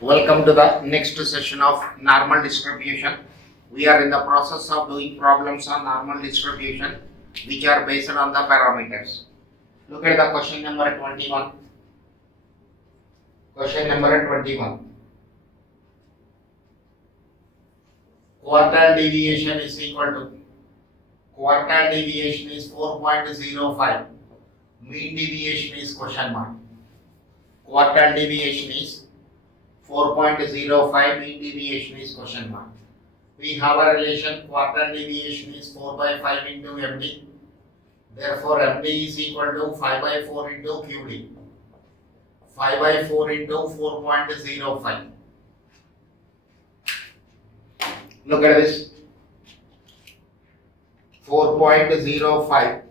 Welcome to the next session of normal distribution. We are in the process of doing problems on normal distribution which are based on the parameters. Look at the question number 21. Question number 21. Quartile deviation is equal to, quartile deviation is 4.05. Mean deviation is question mark. Quartile deviation is 4.05, mean deviation is question mark. We have a relation, quartile deviation is 4 by 5 into MD. Therefore, MD is equal to 5 by 4 into QD. 5 by 4 into 4.05. Look at this. 4.05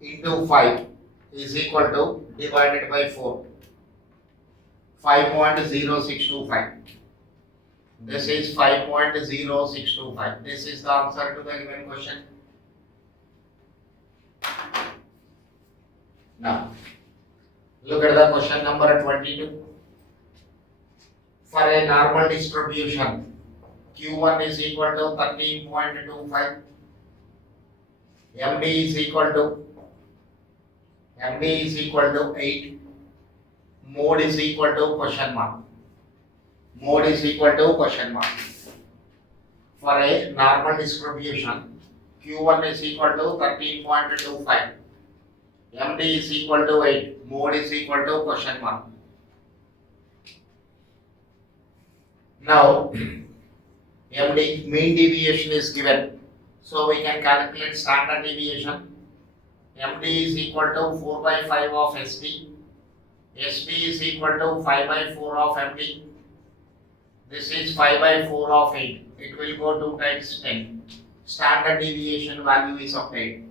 into 5 is equal to divided by 4. 5.0625. This is 5.0625. This is the answer to the given question. Now, look at the question number 22. For a normal distribution, Q1 is equal to 13.25. MD is equal to 8. Mode is equal to question mark. Mode is equal to question mark. For a normal distribution, Q1 is equal to 13.25. MD is equal to 8. Mode is equal to question mark. Now, MD mean deviation is given. So we can calculate standard deviation. MD is equal to 4 by 5 of SD. SD is equal to 5 by 4 of MD. This is 5 by 4 of 8. It will go 2 times 10. Standard deviation value is obtained.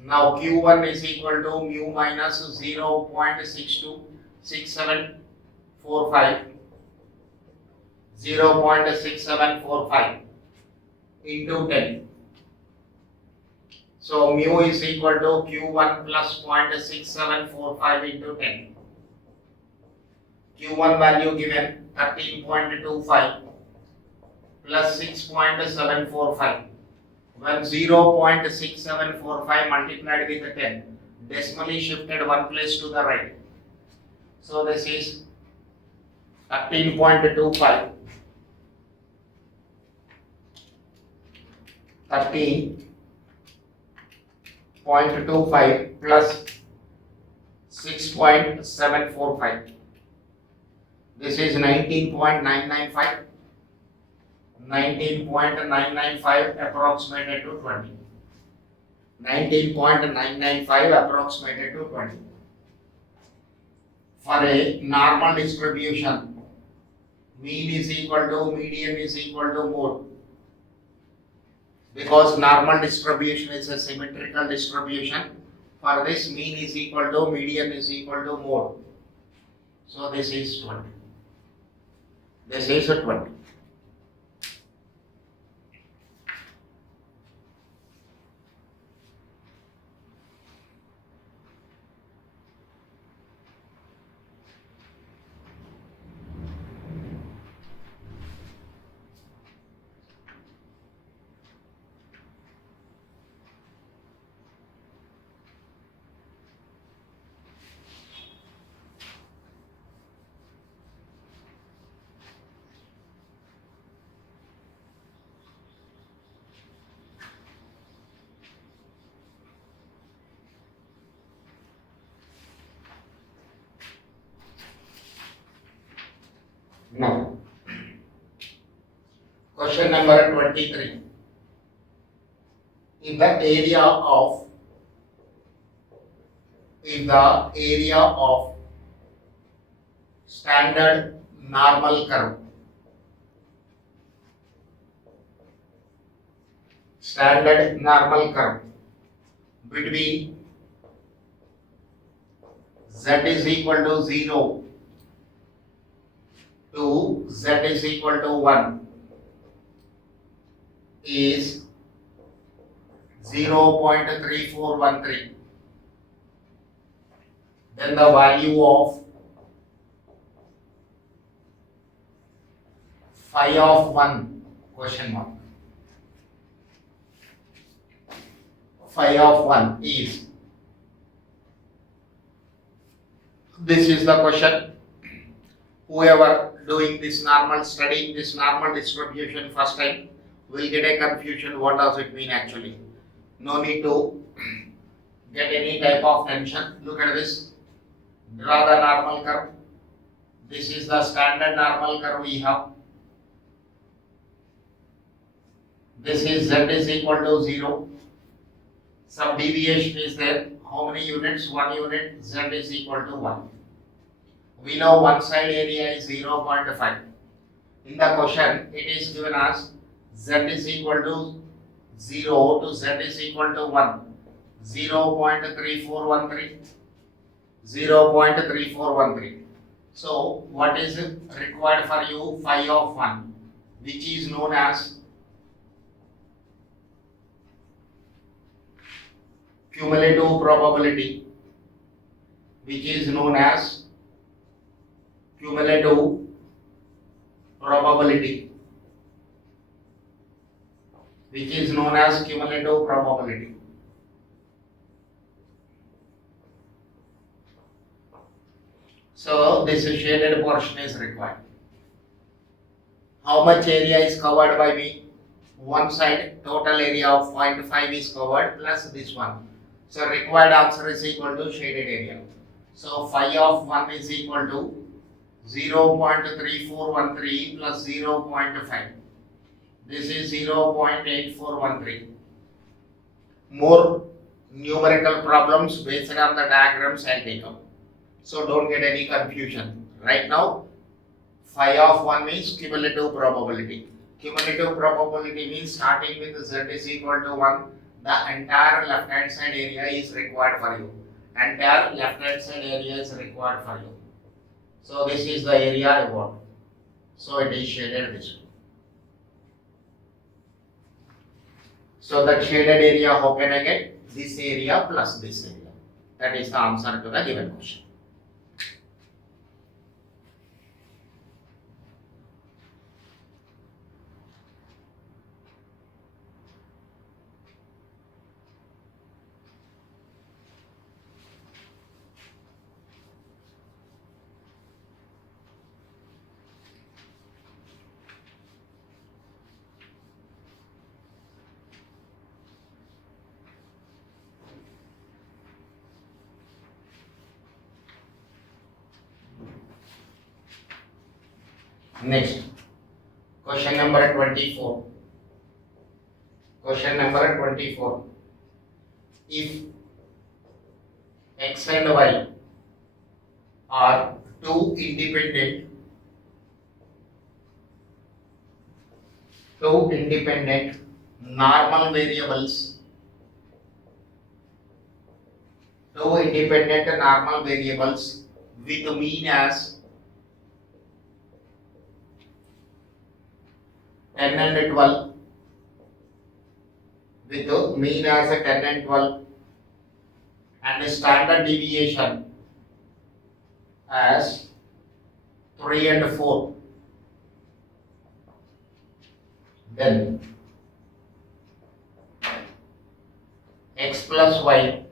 Now Q1 is equal to mu minus 0.626745. 0.6745 into 10. So mu is equal to Q1 plus 0.6745 into 10. Q1 value given 13.25 plus 6.745. When 0.6745 multiplied with 10, decimally shifted one place to the right. So this is 13.25. 13.25 plus 6.745. This is 19.995. 19.995 approximated to 20. 19.995 approximated to 20. For a normal distribution, mean is equal to median is equal to mode. Because normal distribution is a symmetrical distribution, for this mean is equal to median is equal to mode. So this is 20. This is a 20. Now, question number 23. If the area of standard normal curve between z is equal to 0 to z is equal to 1 is 0.3413, then the value of phi of 1 question mark. Phi of 1 is, this is the question. Whoever doing this normal, studying this normal distribution first time will get a confusion. What does it mean actually? No need to get any type of tension. Look at this. Draw the normal curve. This is the standard normal curve we have. This is z is equal to 0. Some deviation is there. How many units? 1 unit. Z is equal to 1. We know one side area is 0.5. In the question, it is given as z is equal to 0 to z is equal to 1. 0.3413. 0.3413. So, what is required for you? Phi of 1, which is known as cumulative probability, which is known as cumulative probability, which is known as cumulative probability. So this shaded portion is required. How much area is covered by me? One side, total area of 0.5 is covered plus this one. So required answer is equal to shaded area. So phi of 1 is equal to 0.3413 plus 0.5. This is 0.8413. More numerical problems based on the diagrams I take up. So don't get any confusion. Right now, phi of 1 means cumulative probability. Cumulative probability means starting with z is equal to 1, the entire left hand side area is required for you. Entire left hand side area is required for you. So this is the area I want. So it is shaded this way. So that shaded area, how can I get? This area plus this area. That is the answer to the given question. Next, question number 24. Question number 24. If x and y are two independent normal variables, with mean as 10 and 12, with the mean as a 10 and 12, and the standard deviation as 3 and 4, then x plus y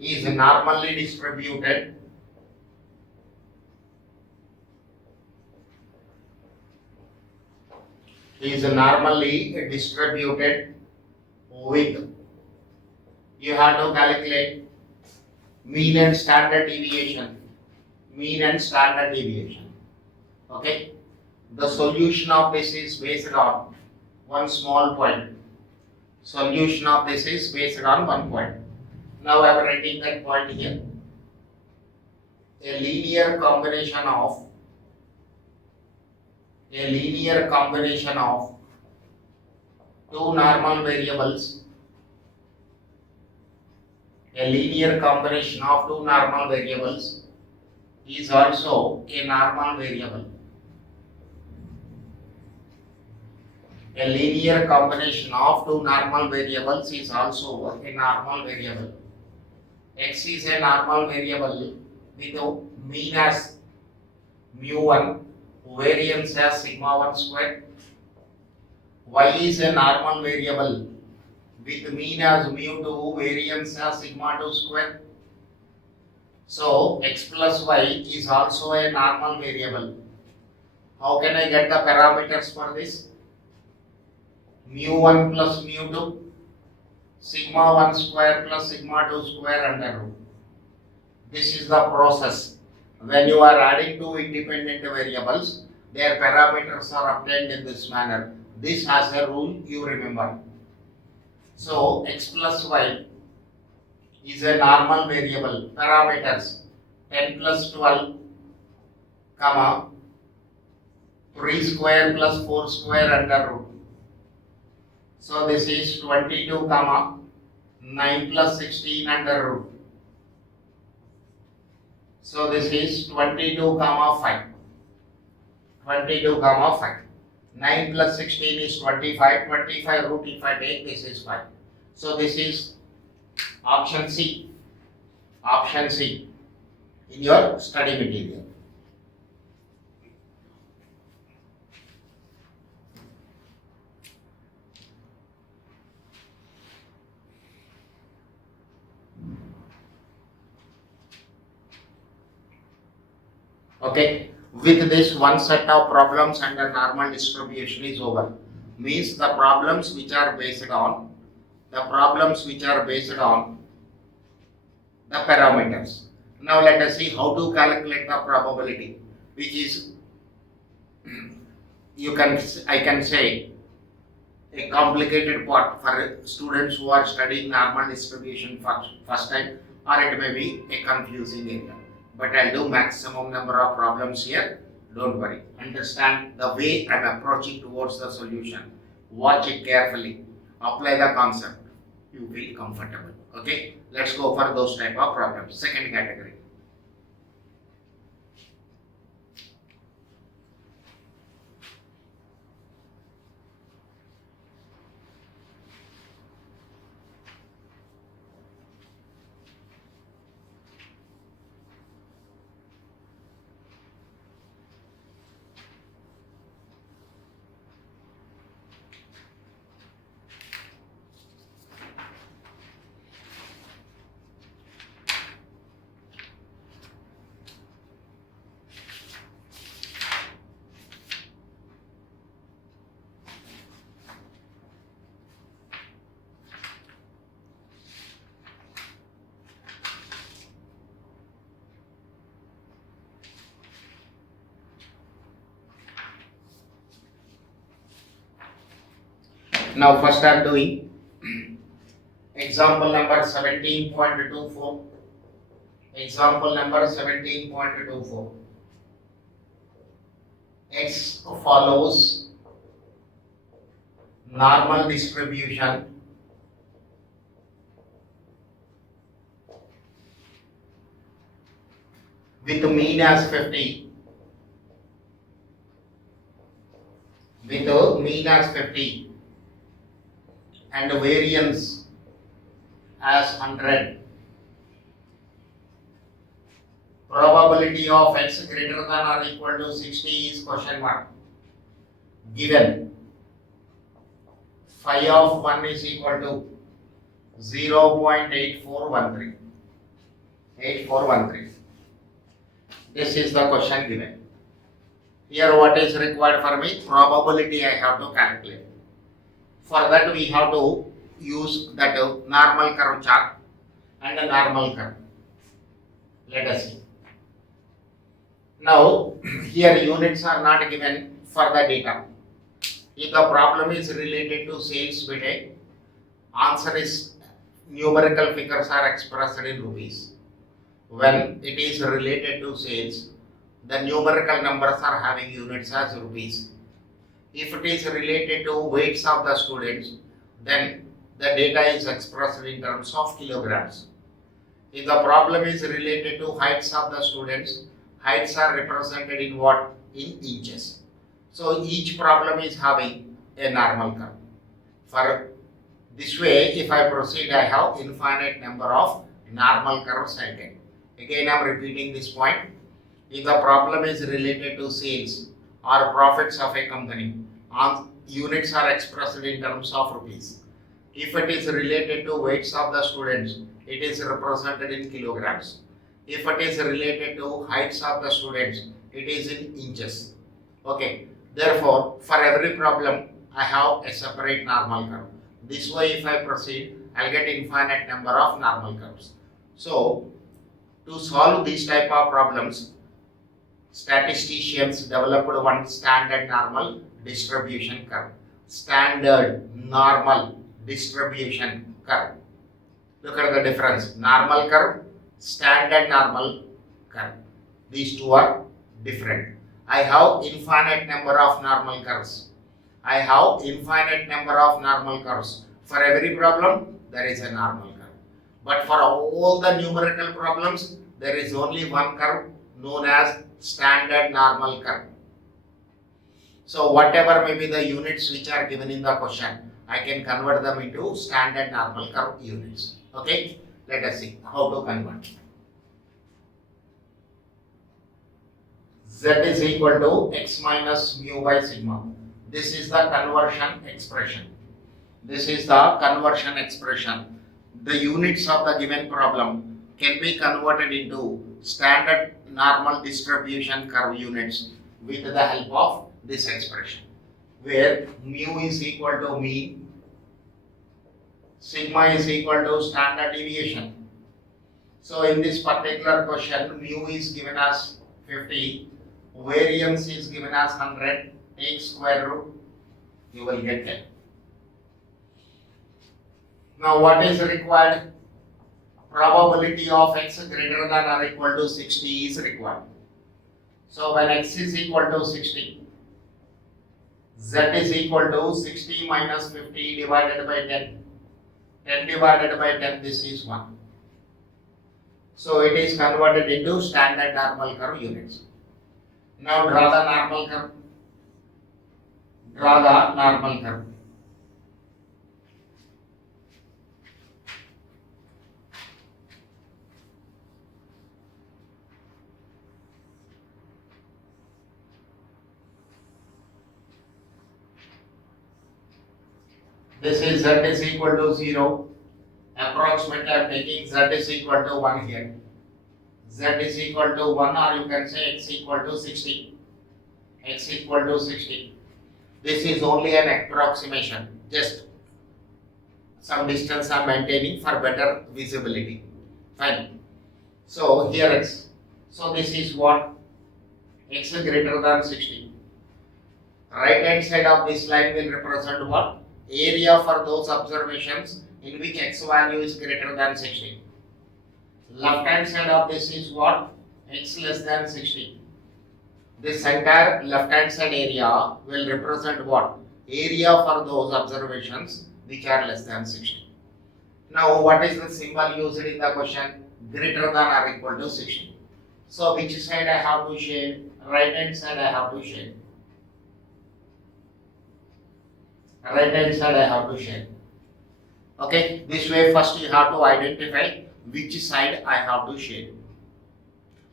is normally distributed with, you have to calculate mean and standard deviation. Okay, the solution of this is based on one small point. Now I am writing that point here. A linear combination of two normal variables is also a normal variable. A linear combination of two normal variables is also a normal variable. X is a normal variable with a mean as mu1 variance as sigma 1 square. Y is a normal variable with mean as mu 2, variance as sigma 2 square. So x plus y is also a normal variable. How can I get the parameters for this? Mu 1 plus mu 2, sigma 1 square plus sigma 2 square under root. This is the process. When you are adding two independent variables, their parameters are obtained in this manner. This has a rule, you remember. So x plus y is a normal variable. Parameters 10 plus 12, comma 3 square plus 4 square under root. So this is 22, comma 9 plus 16 under root. So this is 22, comma 5. 22, comma 5. 9 plus 16 is 25. 25 root if I take, this is 5. So this is option C. Option C in your study material. Okay, with this one set of problems under normal distribution is over. Means the problems which are based on the parameters. Now let us see how to calculate the probability, which is I can say a complicated part for students who are studying normal distribution first time, or it may be a confusing area. But I'll do maximum number of problems here. Don't worry. Understand the way I'm approaching towards the solution. Watch it carefully. Apply the concept. You feel comfortable. Okay? Let's go for those type of problems. Second category. Now first I am doing example number 17.24. Example number 17.24. X follows normal distribution with mean as 50. With mean as 50. And variance as 100. Probability of x greater than or equal to 60 is question mark. Given phi of 1 is equal to 0.8413. 8413. This is the question given. Here what is required for me? Probability I have to calculate. For that we have to use that normal curve chart and a normal curve. Let us see. Now here units are not given for the data. If the problem is related to sales bit, answer is numerical figures are expressed in rupees. When it is related to sales, the numerical numbers are having units as rupees. If it is related to weights of the students, then the data is expressed in terms of kilograms. If the problem is related to heights of the students, heights are represented in what? In inches. So each problem is having a normal curve. For this way, if I proceed, I have infinite number of normal curves I get. Again, I am repeating this point. If the problem is related to sales, or profits of a company. Units are expressed in terms of rupees. If it is related to weights of the students, it is represented in kilograms. If it is related to heights of the students, it is in inches. Okay. Therefore, for every problem, I have a separate normal curve. This way, if I proceed, I'll get infinite number of normal curves. So, to solve these type of problems, statisticians developed one standard normal distribution curve. Standard normal distribution curve. Look at the difference. Normal curve, standard normal curve. These two are different. I have infinite number of normal curves. I have infinite number of normal curves. For every problem, there is a normal curve. But for all the numerical problems, there is only one curve known as standard normal curve. So whatever may be the units which are given in the question, I can convert them into standard normal curve units. Okay, let us see how to convert. Z is equal to x minus mu by sigma. This is the conversion expression. This is the conversion expression. The units of the given problem can be converted into standard normal distribution curve units with the help of this expression, where mu is equal to mean, sigma is equal to standard deviation. So in this particular question, mu is given as 50, variance is given as 100, take square root, you will get 10. Now what is required? Probability of x greater than or equal to 60 is required. So when x is equal to 60, z is equal to 60 minus 50 divided by 10. 10 divided by 10, this is 1. So it is converted into standard normal curve units. Now draw the normal curve. Draw the normal curve. This is z is equal to 0. Approximately I am taking z is equal to 1 here. Z is equal to 1, or you can say x equal to 60. X equal to 60. This is only an approximation, just some distance I am maintaining for better visibility. Fine. So here x. So this is what? X is greater than 60. Right hand side of this line will represent what? Area for those observations in which x value is greater than 60. Left hand side of this is what? X less than 60. This entire left hand side area will represent what? Area for those observations which are less than 60. Now what is the symbol used in the question? Greater than or equal to 60. So which side I have to shade? Right hand side I have to shade. Right hand side I have to shade. Okay, this way first you have to identify which side I have to shade.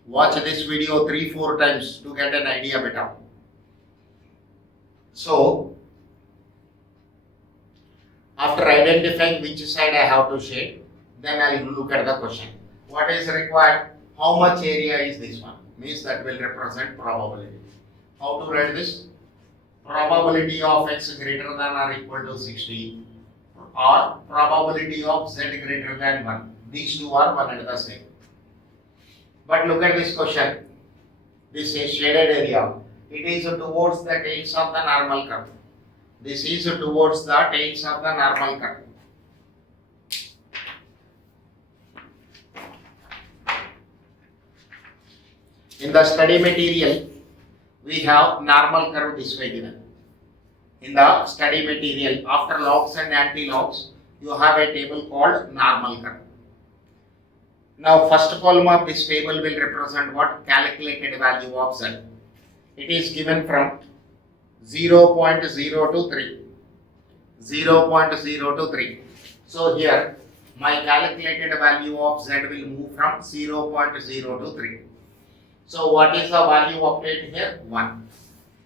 Watch this video 3-4 times to get an idea better. So, after identifying which side I have to shade, then I will look at the question. What is required? How much area is this one? Means that will represent probability. How to write this? Probability of x greater than or equal to 60, or probability of z greater than 1. These two are one and the same. But look at this question. This is shaded area. It is towards the tails of the normal curve. This is towards the tails of the normal curve. In the study material, we have normal curve this way given. In the study material, after logs and anti-logs, you have a table called normal curve. Now, first column of this table will represent what? Calculated value of z. It is given from 0.0 to 3. 0.0 to 3. So, here my calculated value of z will move from 0.0 to 3. So, what is the value obtained here? 1.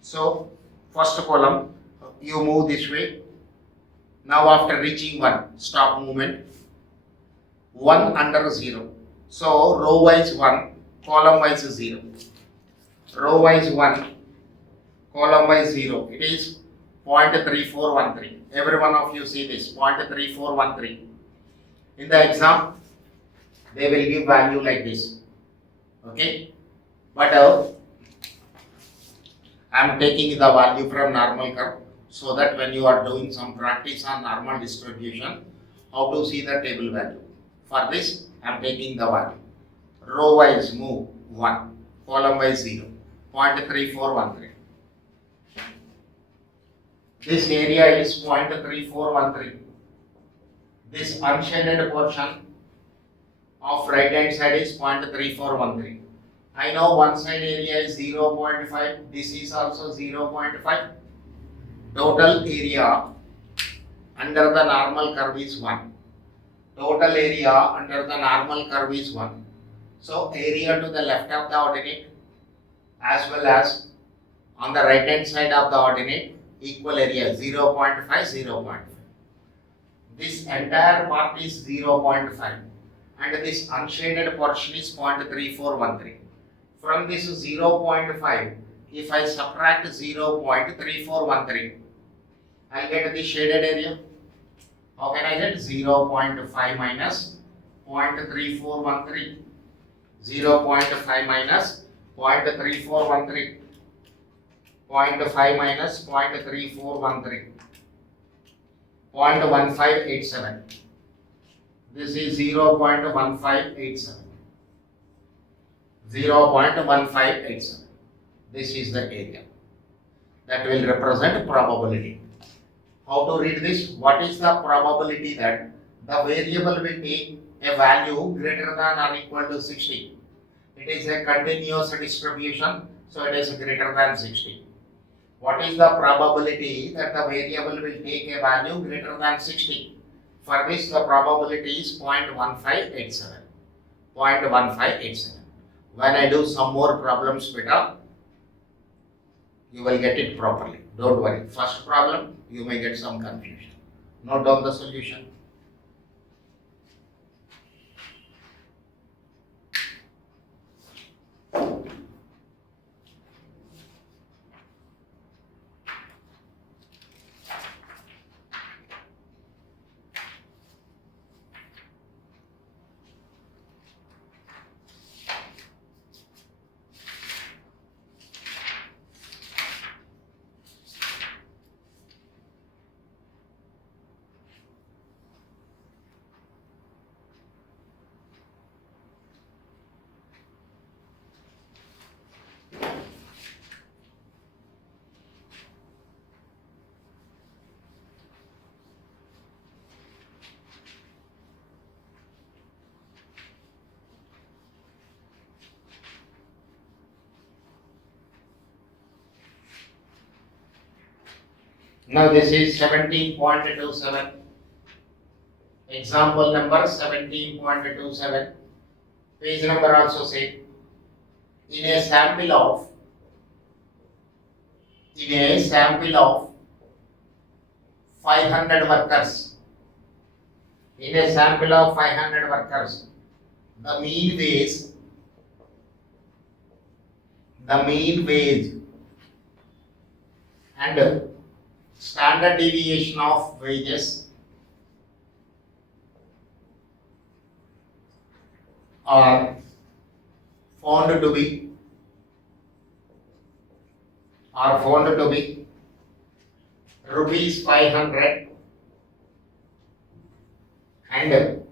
So first column, you move this way. Now after reaching 1, stop movement. 1 under 0. So row wise 1, column wise 0. Row wise 1, column wise 0. It is 0.3413. Every one of you see this 0.3413. In the exam, they will give value like this. Okay, but I am taking the value from normal curve so that when you are doing some practice on normal distribution, how to see the table value. For this, I am taking the value. Row wise move 1, column wise 0, 0.3413. This area is 0.3413. This unshaded portion of right hand side is 0.3413. I know one side area is 0.5. This is also 0.5. Total area under the normal curve is 1. Total area under the normal curve is 1. So area to the left of the ordinate as well as on the right hand side of the ordinate equal area 0.5, 0.5. This entire part is 0.5 and this unshaded portion is 0.3413. From this 0.5, if I subtract 0.3413, I get the shaded area. How can I get 0.5 minus 0.3413? 0.5 minus 0.3413. 0.5 minus 0.3413. 0.1587. This is 0.1587. 0.1587. This is the area that will represent probability. How to read this? What is the probability that the variable will take a value greater than or equal to 60? It is a continuous distribution, so it is greater than 60. What is the probability that the variable will take a value greater than 60? For this, the probability is 0.1587. 0.1587. When I do some more problems better, you will get it properly. Don't worry. First problem, you may get some confusion. Note down the solution. Now this is 17.27. Example number 17.27. Page number also same. In a sample of 500 workers. In a sample of 500 workers, the mean wage and standard deviation of wages are found to be rupees 500 and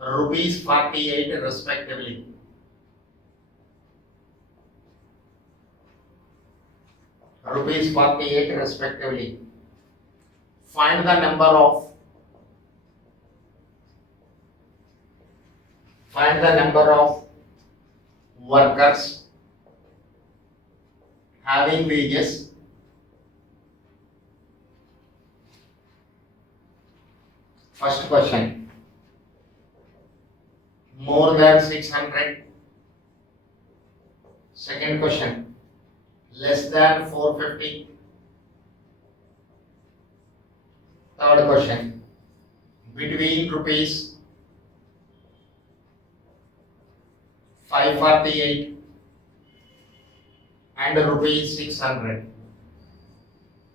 rupees 48 respectively. Rupees 48 respectively. Find the number of workers having wages first question more than 600. Second question less than 450. Third question, between rupees 548 and rupees 600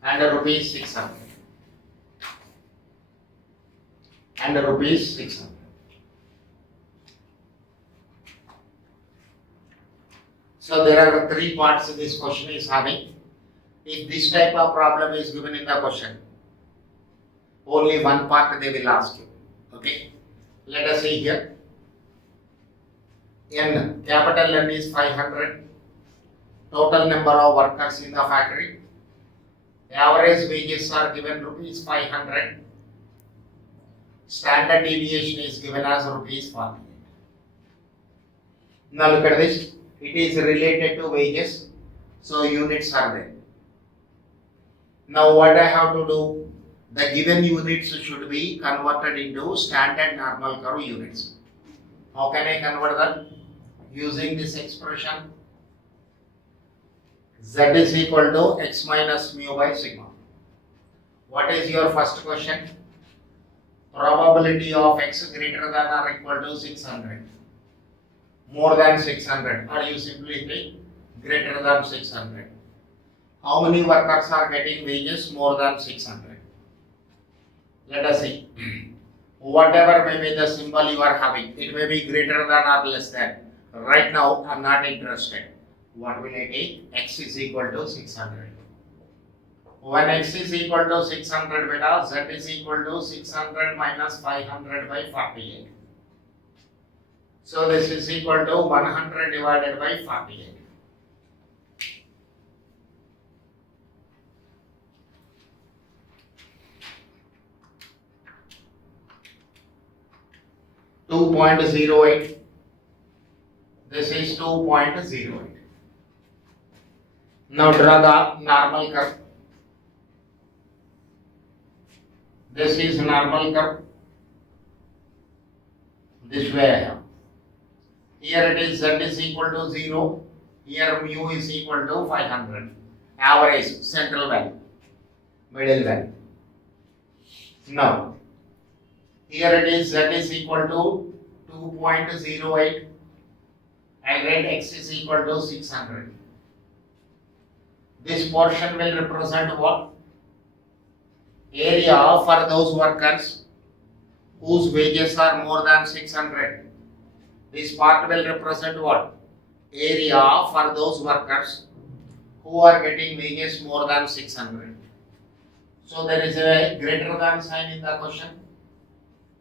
and rupees 600 and rupees 600. So there are three parts this question is having. If this type of problem is given in the question, only one part they will ask you. Okay, let us see here. N, capital N is 500. Total number of workers in the factory. Average wages are given rupees 500. Standard deviation is given as rupees 48. Now look at this. It is related to wages, so units are there. Now what I have to do? The given units should be converted into standard normal curve units. How can I convert that? Using this expression, Z is equal to x minus mu by sigma. What is your first question? Probability of x greater than or equal to 600. More than 600, or you simply take greater than 600. How many workers are getting wages more than 600? Let us see. Whatever may be the symbol you are having, it may be greater than or less than. Right now, I am not interested. What will I take? X is equal to 600. When x is equal to 600, beta, z is equal to 600 minus 500 by 48. So this is equal to 100 divided by 48. .08. This is 2.08. Now draw the normal curve. This is normal curve. This way I have. Here it is z is equal to 0. Here mu is equal to 500. Average, central value, middle value. Now, here it is z is equal to 2.08. I get x is equal to 600. This portion will represent what? Area for those workers whose wages are more than 600. This part will represent what? Area for those workers who are getting wages more than 600. So there is a greater than sign in the question.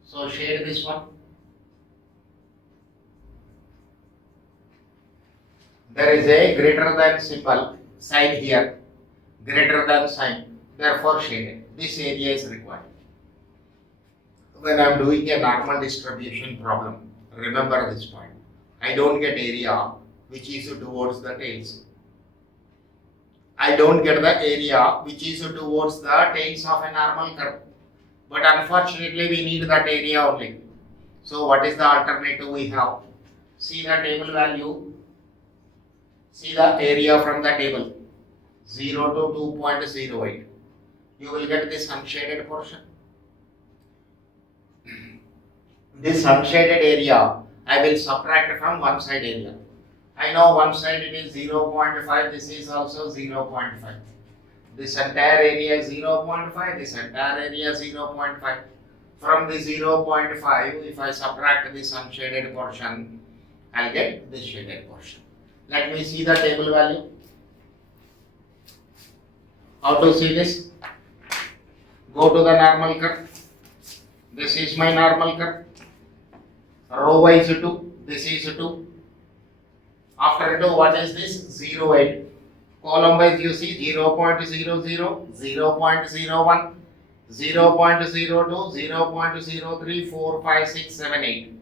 So shade this one. There is a greater than symbol sign here. Greater than sign. Therefore shaded. This area is required. When I am doing a normal distribution problem, remember this point. I don't get area which is towards the tails. I don't get the area which is towards the tails of a normal curve. But unfortunately we need that area only. So what is the alternative we have? See the table value. See the area from the table. 0 to 2.08. You will get this unshaded portion. This unshaded area I will subtract from one side area. I know one side it is 0.5, this is also 0.5. This entire area is 0.5, this entire area is 0.5. From the 0.5, if I subtract this unshaded portion, I'll get this shaded portion. Let me see the table value. How to see this? Go to the normal curve. This is my normal curve. Row wise 2, this is 2. After 2, what is this? 0.8. Column wise you see 0.00, 0.01, 0.02, 0.03, 4, 5, 6, 7, 8.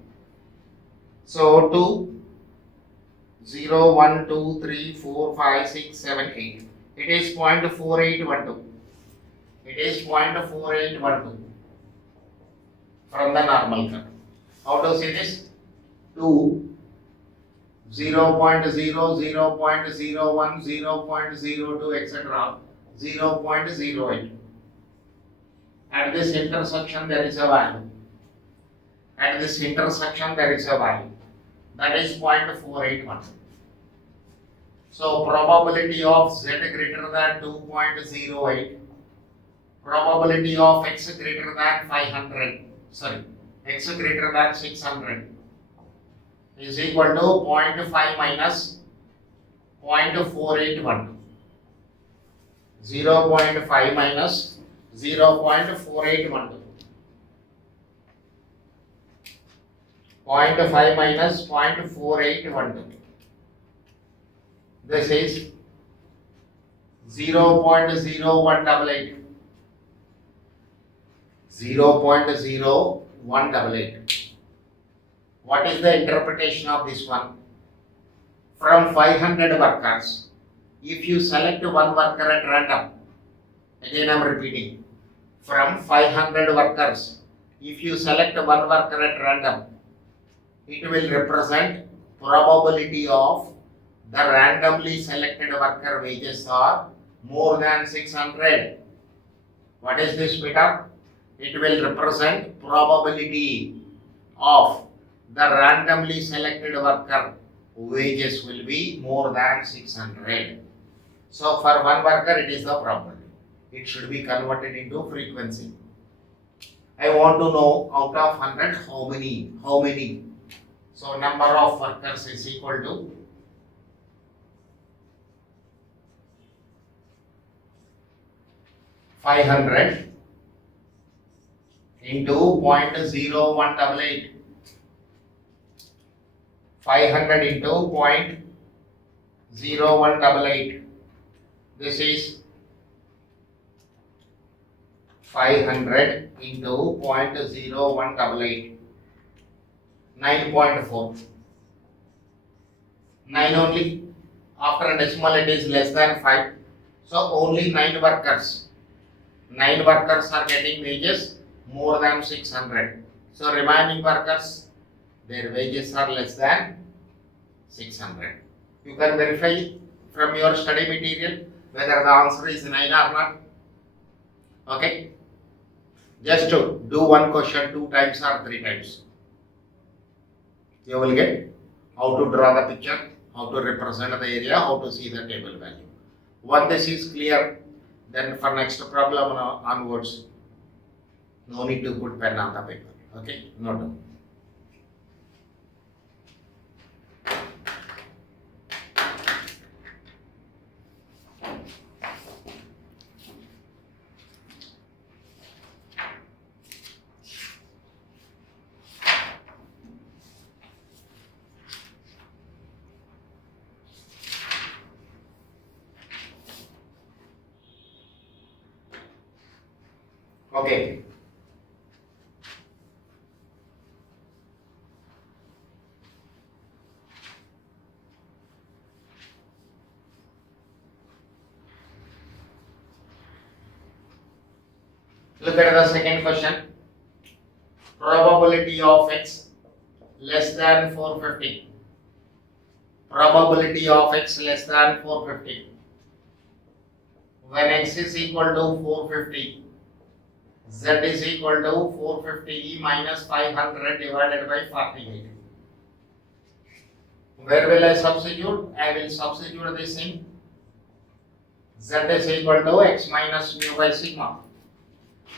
So 2, 0, 1, 2, 3, 4, 5, 6, 7, 8. It is 0.4812. It is 0.4812 from the normal curve. How to see this? 2, 0.0, 0.01, 0.02, etc. 0.08. At this intersection there is a value. At this intersection there is a value. That is 0.481. So probability of z greater than 2.08, probability of x greater than 500, sorry, x greater than 600 is equal to 0.5 minus 0.481. 0.5 minus 0.481. 0.5 minus 0.481. This is 0.0188. 0.0188. What is the interpretation of this one? From 500 workers, if you select one worker at random, again I am repeating, from 500 workers, if you select one worker at random, it will represent probability of the randomly selected worker wages are more than 600. What is this beta? It will represent probability of the randomly selected worker wages will be more than 600. So for one worker it is the probability. It should be converted into frequency. I want to know out of 100 how many. So number of workers is equal to 500 into 0.0188. 500 into 0.0188. This is 500 into 0.0188. 9.4. 9 only. After a decimal it is less than 5. So only 9 workers. 9 workers are getting wages more than 600. So remaining workers, their wages are less than 600. You can verify from your study material whether the answer is 9 or not. Okay. Just to do one question 2 times or 3 times. You will get how to draw the picture, how to represent the area, how to see the table value. Once this is clear, then for next problem onwards, no need to put pen on the paper. Okay, note. Okay. Look at the second question. Probability of x less than 450. Probability of x less than 450. When x is equal to 450, z is equal to 450 minus 500 divided by 48. Where will I substitute? I will substitute this in z is equal to x minus mu by sigma.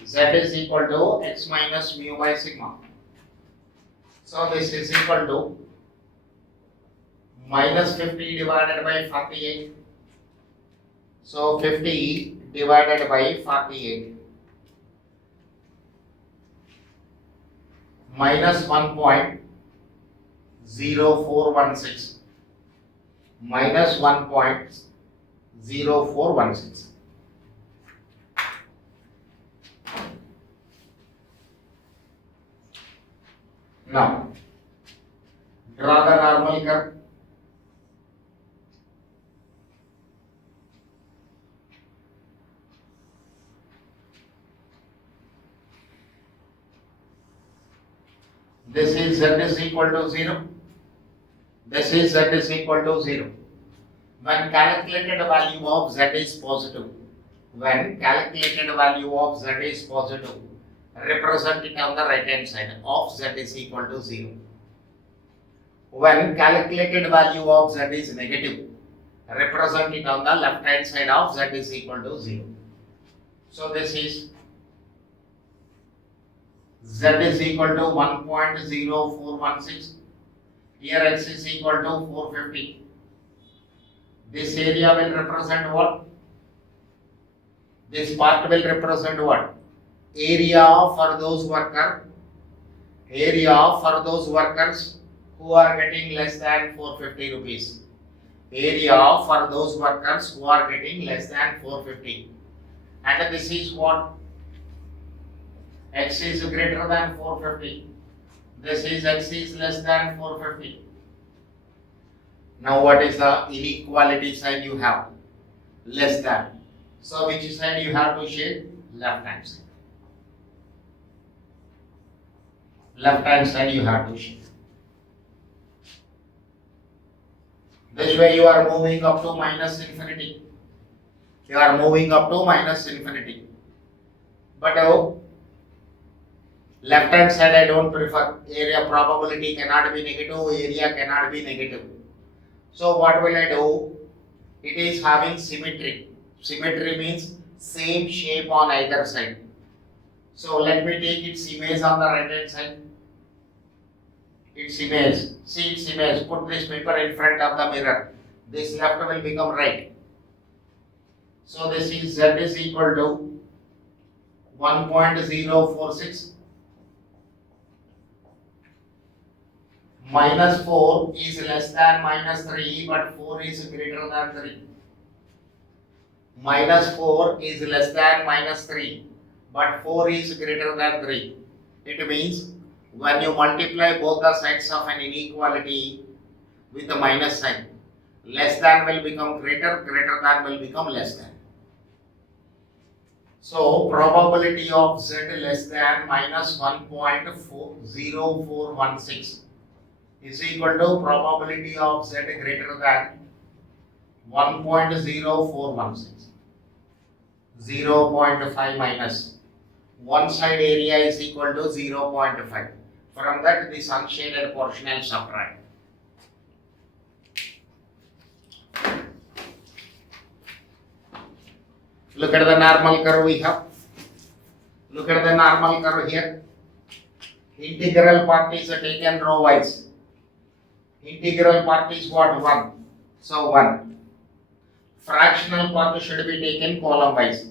Z is equal to x minus mu by sigma. So this is equal to minus 50 divided by 48. So 50 divided by 48. Minus 1.0416. Minus 1.0416. Now, draw the normal curve. This is z is equal to 0. This is z is equal to 0. When calculated value of z is positive, when calculated value of z is positive, represent it on the right hand side of z is equal to 0. When calculated value of z is negative, represent it on the left hand side of z is equal to 0. So this is z is equal to 1.0416. Here x is equal to 450. This area will represent what? This part will represent what? Area for those workers who are getting less than 450 rupees. Area for those workers who are getting less than 450. And this is what? X is greater than 450. This is x is less than 450. Now what is the inequality sign you have? Less than. So which side you have to shade? Left hand side. Left hand side you have to shade. This way you are moving up to minus infinity. You are moving up to minus infinity. But left hand side I don't prefer. Area probability cannot be negative, area cannot be negative. So what will I do? It is having symmetry. Symmetry means same shape on either side. So let me take its image on the right hand side. Its image. See its image. Put this paper in front of the mirror. This left will become right. So this is z is equal to 1.046. Minus 4 is less than minus 3, but 4 is greater than 3. Minus 4 is less than minus 3, but 4 is greater than 3. It means when you multiply both the sides of an inequality with the minus sign, less than will become greater, greater than will become less than. So probability of z less than minus 1.0416 is equal to probability of z greater than 1.0416. 0.5 minus one side area is equal to 0.5. From that this unshaded portion I'll subtract. Look at the normal curve we have. Look at the normal curve here. Integral part is taken row wise. Integral part is what? 1. So 1. Fractional part should be taken column wise.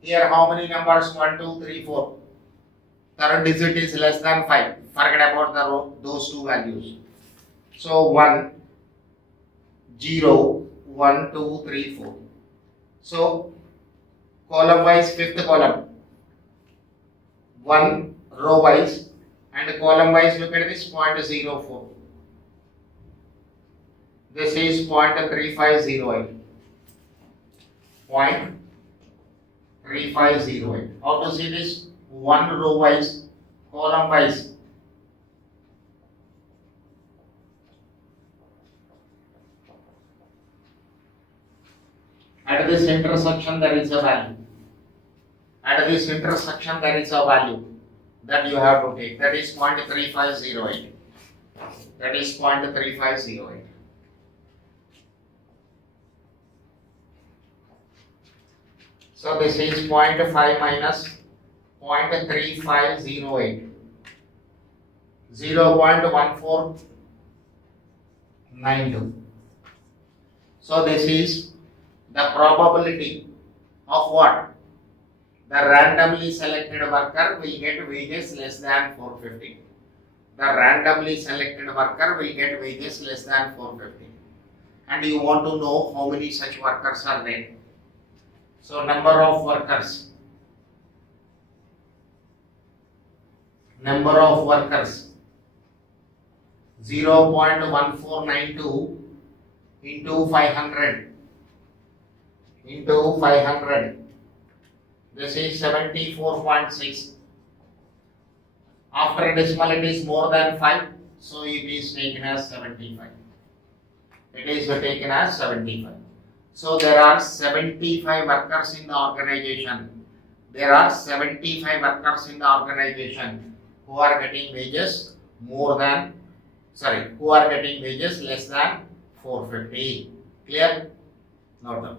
Here how many numbers? 1, 2, 3, 4. Third digit is less than 5. Forget about the row, those two values. So 1, 0, 1, 2, 3, 4. So column wise, fifth column. 1 row wise and column wise, look at this 0.04. This is 0.3508. 0.3508. How to see this? 1 row wise, column wise. At this intersection there is a value. At this intersection there is a value that you have to take. That is 0.3508. That is 0.3508. So this is 0.5 minus 0.3508. 0.1492. So this is the probability of what? The randomly selected worker will get wages less than 450. The randomly selected worker will get wages less than 450. And you want to know how many such workers are there. So number of workers. Number of workers. 0.1492 into 500. Into 500. This is 74.6. After decimal it is more than 5, so it is taken as 75. It is taken as 75. So there are 75 workers in the organization. There are 75 workers in the organization who are getting wages who are getting wages less than 450. Clear? Note down.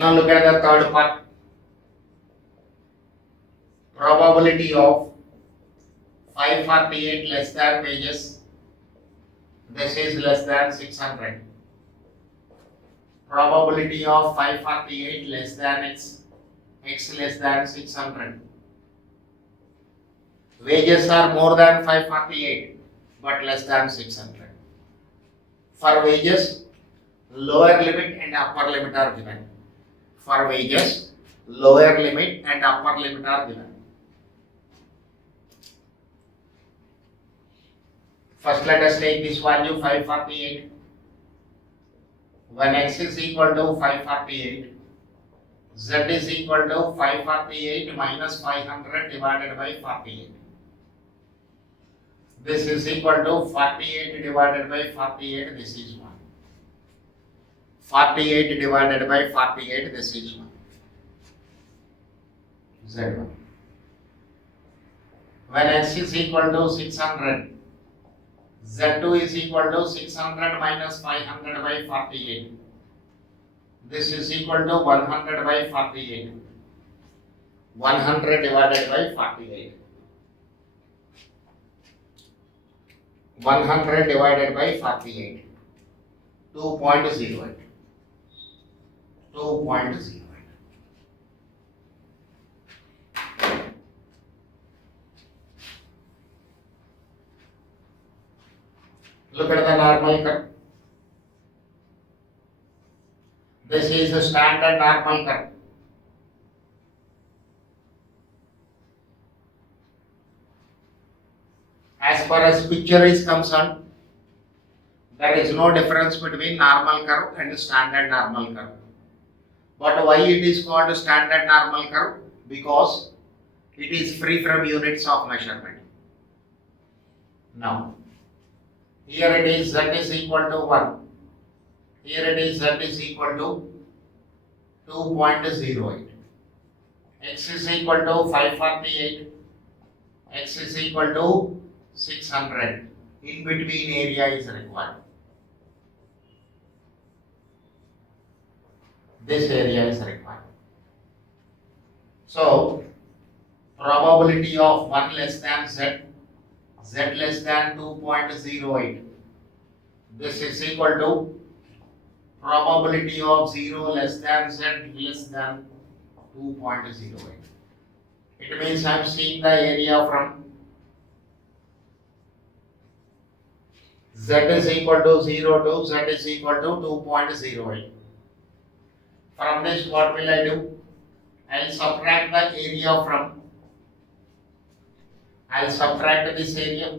Now look at the third part. Probability of 548 less than wages. This is less than 600. Probability of 548 less than x less than 600. Wages are more than 548 but less than 600. For wages, lower limit and upper limit are given. For wages, lower limit and upper limit are given. First, let us take this value 548. When x is equal to 548, z is equal to 548 minus 500 divided by 48. This is equal to 48 divided by 48, this is 1. 48 divided by 48, this is 1. Z1. When x is equal to 600, Z2 is equal to 600 minus 500 by 48. This is equal to 100 by 48. 100 divided by 48. 100 divided by 48. 2.08. 2.08. Look at the normal curve. This is the standard normal curve. As far as picture is concerned, there is no difference between normal curve and standard normal curve. But why it is called standard normal curve? Because it is free from units of measurement. Now, here it is z is equal to 1. Here it is z is equal to 2.08. X is equal to 548. X is equal to 600. In between area is required. This area is required. So, probability of 1 less than z, z less than 2.08. This is equal to probability of 0 less than z less than 2.08. It means I am seeing the area from z is equal to 0 to z is equal to 2.08. From this, what will I do? I will subtract the area from, I will subtract this area.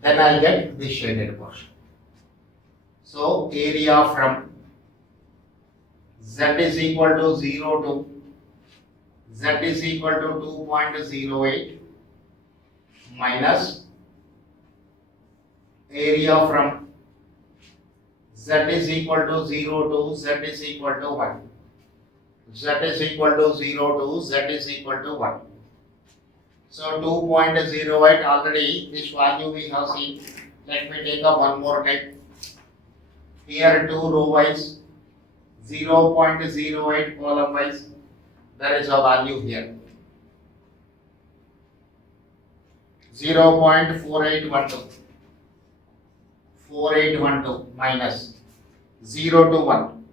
Then I will get this shaded portion. So, area from z is equal to 0 to z is equal to 2.08 minus area from z is equal to 0 to z is equal to 1. Z is equal to 0 to z is equal to 1. So 2.08 already this value we have seen. Let me take up one more type. Here 2 row wise, 0.08 column wise. There is a value here. 0.4812. 4812 minus 0 to 1.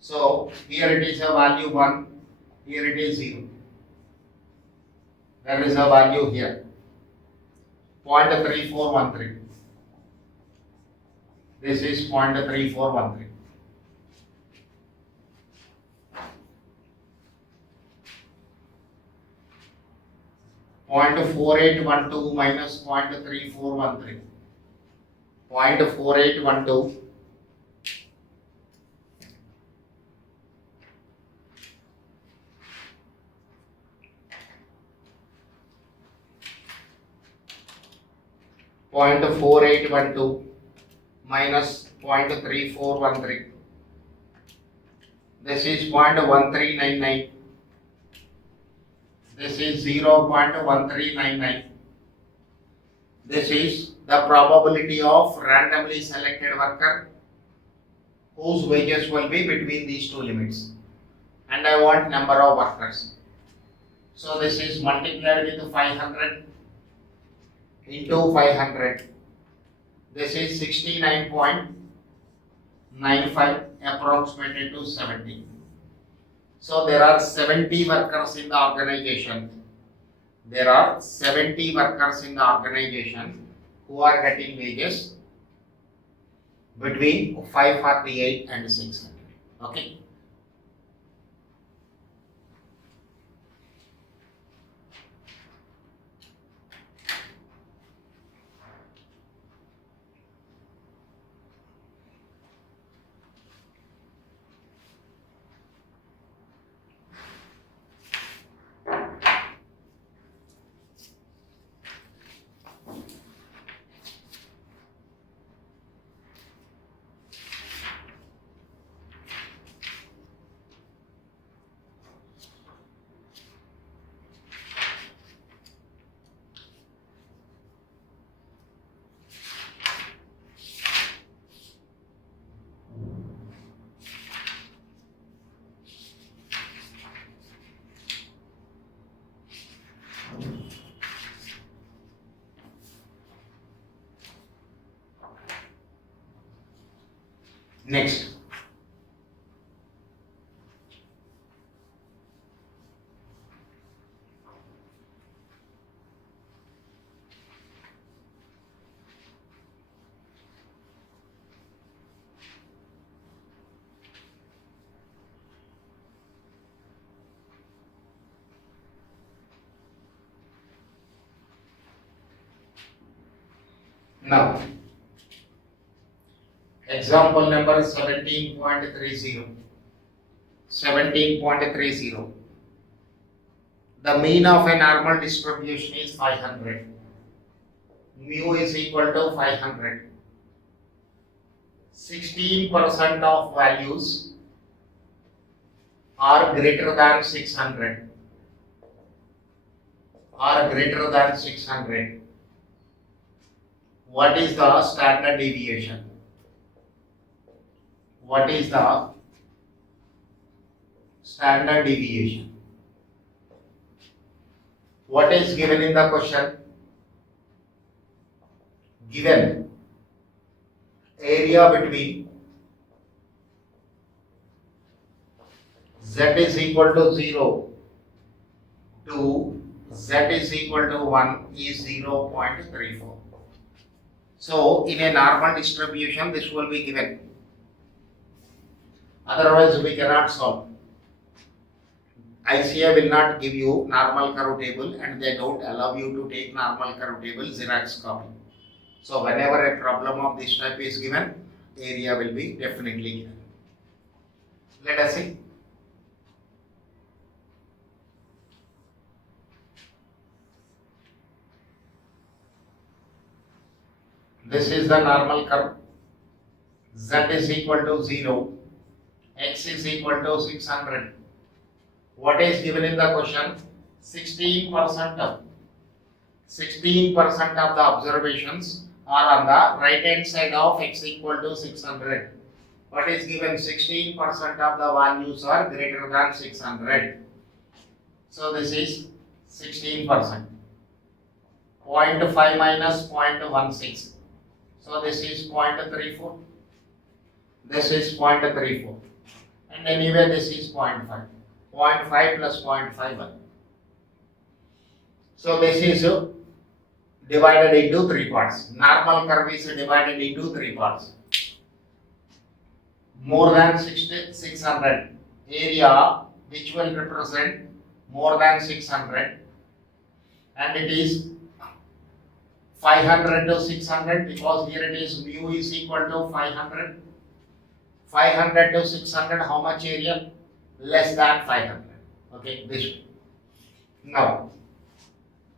So here it is a value 1, here it is 0. There is a value here 0.3413. This is 0.3413. Point 4812 minus 0.3413. 0.4812 0.4812 minus 0.3413. This is 0.1399. This is 0.1399. This is the probability of randomly selected worker whose wages will be between these two limits. And I want number of workers. So this is multiplied with 500 into 500. This is 69.95 approximately to 70. So there are 70 workers in the organization. There are 70 workers in the organization who are getting wages between 548 and 600. Okay. Next, now example number 17.30. 17.30. The mean of a normal distribution is 500. Mu is equal to 500. 16% of values are greater than 600. Are greater than 600. What is the standard deviation? What is the standard deviation? What is given in the question? Given area between z is equal to 0 to z is equal to 1 is 0.34. So in a normal distribution this will be given. Otherwise we cannot solve. ICA will not give you normal curve table and they don't allow you to take normal curve table Xerox copy. So whenever a problem of this type is given, area will be definitely given. Let us see. This is the normal curve. Z is equal to 0. X is equal to 600. What is given in the question? 16% of the observations are on the right hand side of x equal to 600. What is given? 16% of the values are greater than 600. So this is 16%. 0.5 minus 0.16. So this is 0.34. This is 0.34. And anyway this is 0.5. 0.5 plus 0.51. So this is divided into three parts. Normal curve is divided into three parts. More than 600 area which will represent more than 600, and it is 500 to 600 because here it is mu is equal to 500. 500 to 600, how much area? Less than 500. Okay, this way. Now,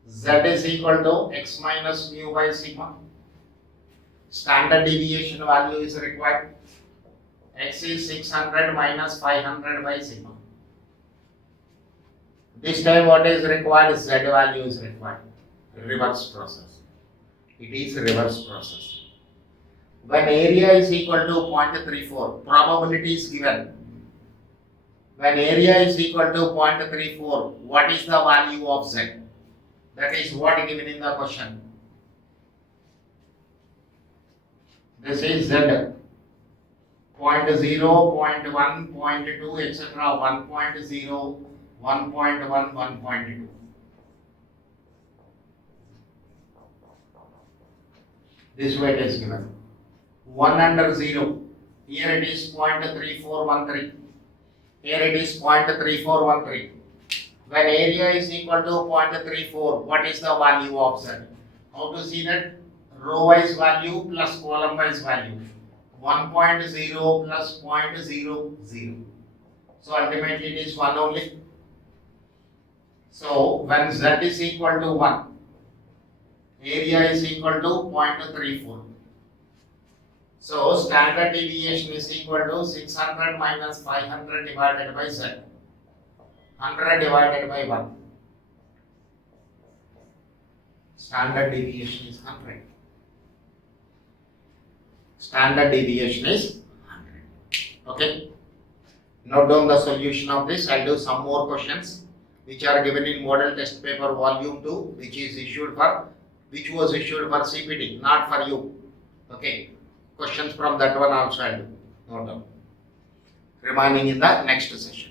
z is equal to x minus mu by sigma. Standard deviation value is required. X is 600 minus 500 by sigma. This time what is required? Z value is required. Reverse process. It is reverse process. When area is equal to 0.34, probability is given. When area is equal to 0.34, what is the value of Z? That is what given in the question. This is Z. 0.0, 0.1, 0.2, etc. 1.0, 1.1, 1.2. This way it is given. 1 under 0. Here it is 0.3413. Here it is 0.3413. When area is equal to 0.34, what is the value of Z? How to see that? Row wise value plus column wise value. 1.0 plus 0.00. So ultimately it is 1 only. So when Z is equal to 1, area is equal to 0.34. So standard deviation is equal to 600 minus 500 divided by Z. 100 divided by 1. Standard deviation is 100. Standard deviation is 100. Okay. Note down the solution of this. I'll do some more questions which are given in model test paper volume 2, which was issued for CPT, not for you. Okay. Questions from that one also I'll do. Note down. Remaining in the next session.